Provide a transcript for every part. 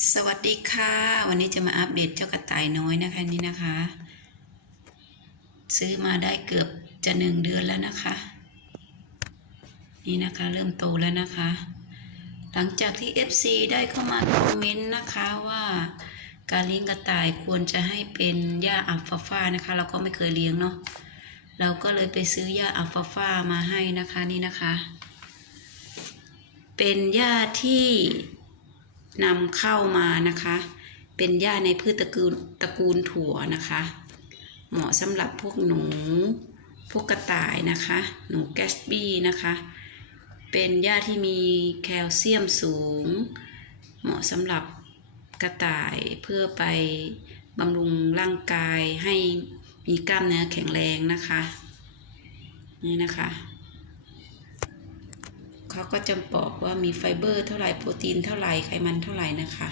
สวัสดีค่ะ วันนี้จะมาอัปเดตเจ้ากระต่ายน้อยนะคะนี่นะคะ ซื้อมาได้เกือบจะหนึ่งเดือนแล้วนะคะ นี่นะคะเริ่มโตแล้วนะคะ หลังจากที่ FC ได้เข้ามาคอมเมนต์นะคะว่าการเลี้ยงกระต่ายควรจะให้เป็นหญ้าอัลฟาฟานะคะ เราก็ไม่เคยเลี้ยงเนาะเราก็เลยไปซื้อหญ้าอัลฟาฟามาให้นะคะนี่นะคะ เป็นหญ้าที่ นำเข้ามานะคะ เป็นหญ้าในพืชตระกูลตระกูลถั่วนะคะ เหมาะสำหรับพวกหนู พวกกระต่ายนะคะ หนูแกสบี้นะคะ เป็นหญ้าที่มีแคลเซียมสูง เหมาะสำหรับกระต่ายเพื่อไปบำรุงร่างกายให้มีกล้ามเนื้อแข็งแรงนะคะ นี่นะคะ เขาก็จะบอกว่ามีไฟเบอร์เท่าไหร่โปรตีนเท่าไหร่ไขมันเท่าไหร่นะคะ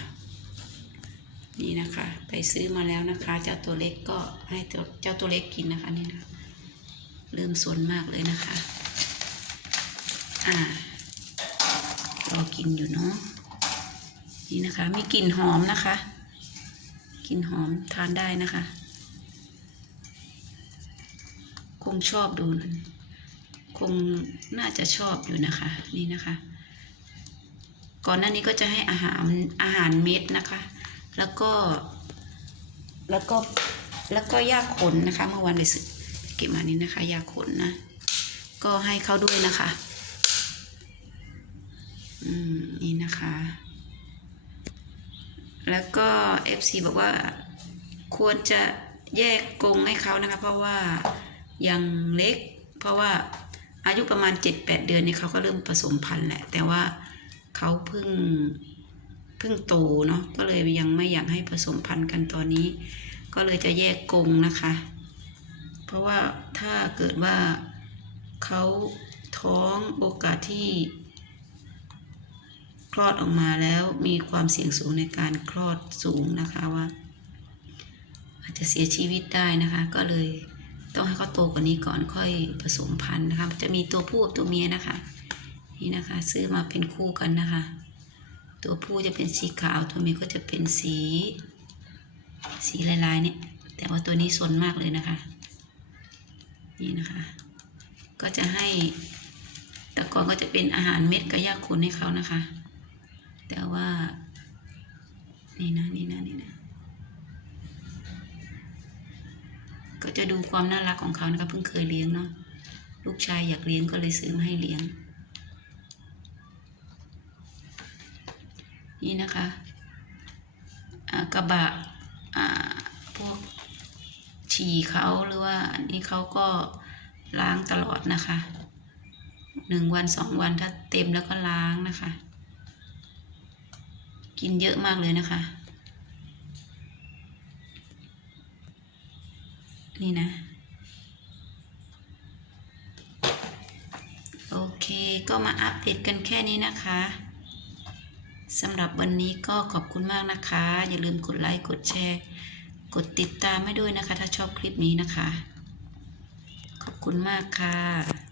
นี่นะคะ ไปซื้อมาแล้วนะคะ เจ้าตัวเล็กก็ให้เจ้าเจ้าตัวเล็กกินนะคะนี่นะเริ่มสนมากเลยนะคะ อ่ารอกินอยู่เนาะนี่นะคะมีกลิ่นหอมนะคะกลิ่นหอมทานได้นะคะ คงชอบดูนะ คงน่าจะชอบอยู่นะคะ นี่นะคะ ก่อนหน้านี้ก็จะให้อาหารอาหารเม็ดนะคะ แล้วก็ แล้วก็แล้วก็ยาขนนะคะ เมื่อวันไปซื้อเก็บมานี้นะคะยาขนนะ ก็ให้เขาด้วยนะคะ อืมนี่นะคะ แล้วก็ FC บอกว่าควรจะแยกกรงให้เขานะคะ เพราะว่ายังเล็ก เพราะว่า อายุประมาณ 7-8 เดือนเนี่ยเขาก็เริ่มผสมพันธุ์แหละ แต่ว่าเขาเพิ่งเพิ่งโตเนาะก็เลยยังไม่อยากให้ผสมพันธุ์กันตอนนี้ ก็เลยจะแยกกรงนะคะ เพราะว่าถ้าเกิดว่าเขาท้องโอกาสที่คลอดออกมาแล้วมีความเสี่ยงสูงในการคลอดสูงนะคะว่า อาจจะเสียชีวิตได้นะคะ ก็เลย ต้องให้เขาโตกว่านี้ก่อนค่อยผสมพันธุ์นะคะ จะมีตัวผู้กับตัวเมียนะคะ นี่นะคะ ซื้อมาเป็นคู่กันนะคะ ตัวผู้จะเป็นสีขาว ตัวเมียก็จะเป็นสี สีลายๆเนี่ย แต่ว่าตัวนี้สนมากเลยนะคะ นี่นะคะ ก็จะให้แต่ก่อนก็จะเป็นอาหารเม็ดกับยาคุณให้เขานะคะ แต่ว่า ก็จะดูความน่ารักของเขานะคะเพิ่งเคยเลี้ยงเนาะลูกชายอยากเลี้ยงก็เลยซื้อมาให้เลี้ยง นี่นะคะกระบะอ่าพวกฉี่เขาหรือว่าอันนี้เขาก็ล้างตลอดนะคะหนึ่งวันสองวันถ้าเต็มแล้วก็ล้างนะคะ กินเยอะมากเลยนะคะ นี่นะ โอเคก็มาอัปเดตกันแค่นี้นะคะสำหรับวันนี้ก็ขอบคุณมากนะคะ อย่าลืมกดไลค์กดแชร์ กดติดตามให้ด้วยนะคะ ถ้าชอบคลิปนี้นะคะ ขอบคุณมากค่ะ